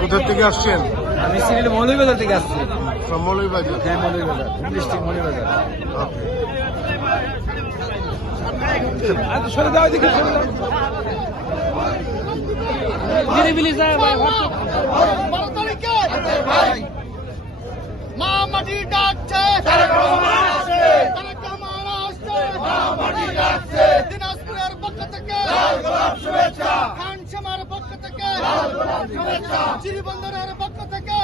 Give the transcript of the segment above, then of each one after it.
কোথা থেকে আসছেন? আমি সিলেট মৌলভীবাজার থেকে আসছি। মৌলভীবাজার? হ্যাঁ, মৌলভীবাজার ডিস্ট্রিক্ট মৌলভীবাজার। সরে দাও এদিকে, সরে দাও। নিরিবিলি যায় ভাই। মা মাটি ডাকছে, দিনাজপুরের পক্ষ থেকে, খান শ্যামার পক্ষ থেকে, চিরিবন্দরের পক্ষ থেকে,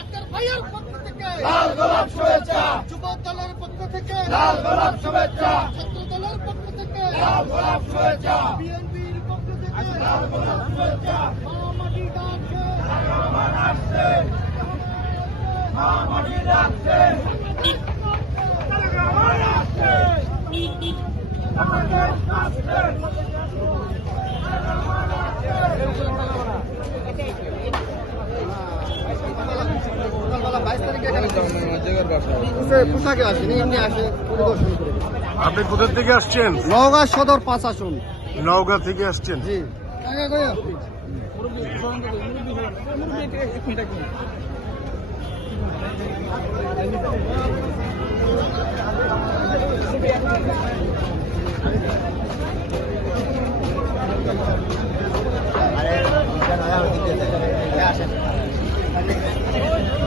আক্তার ভাইয়ের পক্ষ থেকে, যুব দলের পক্ষ থেকে, ছাত্র দলের পক্ষ থেকে, বিএনপির পক্ষ থেকে, মা মাটি ডাকছে। পোশাকে আসেনি, এমনি আসে পরিদর্শন করে। আপনি কোথা থেকে আসছেন? নওগাঁ সদর 5 আসন। নওগাঁ থেকে আসছেন? জি।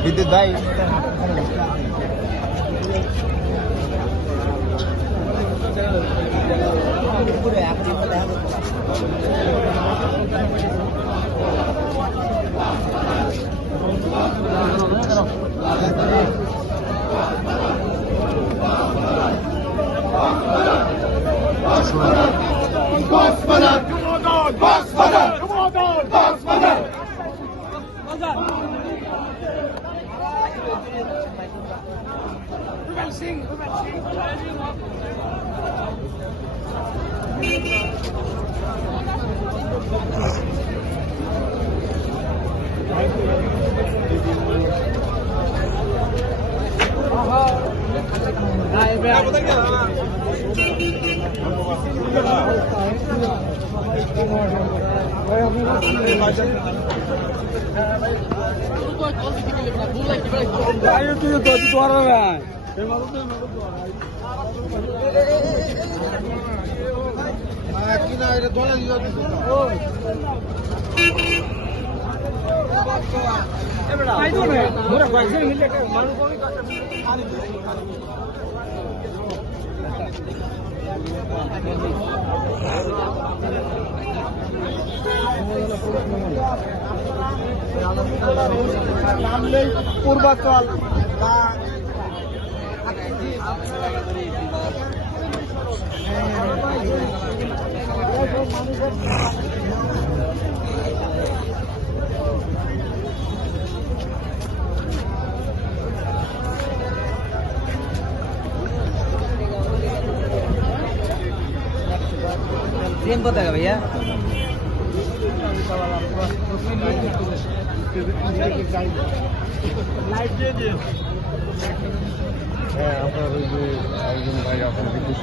বিদ্যুৎ ভাই, পূর্বাচল tiempo te भैया হ্যাঁ, আপনার ওই যে একজন ভাই আপনার বিদ্যুৎ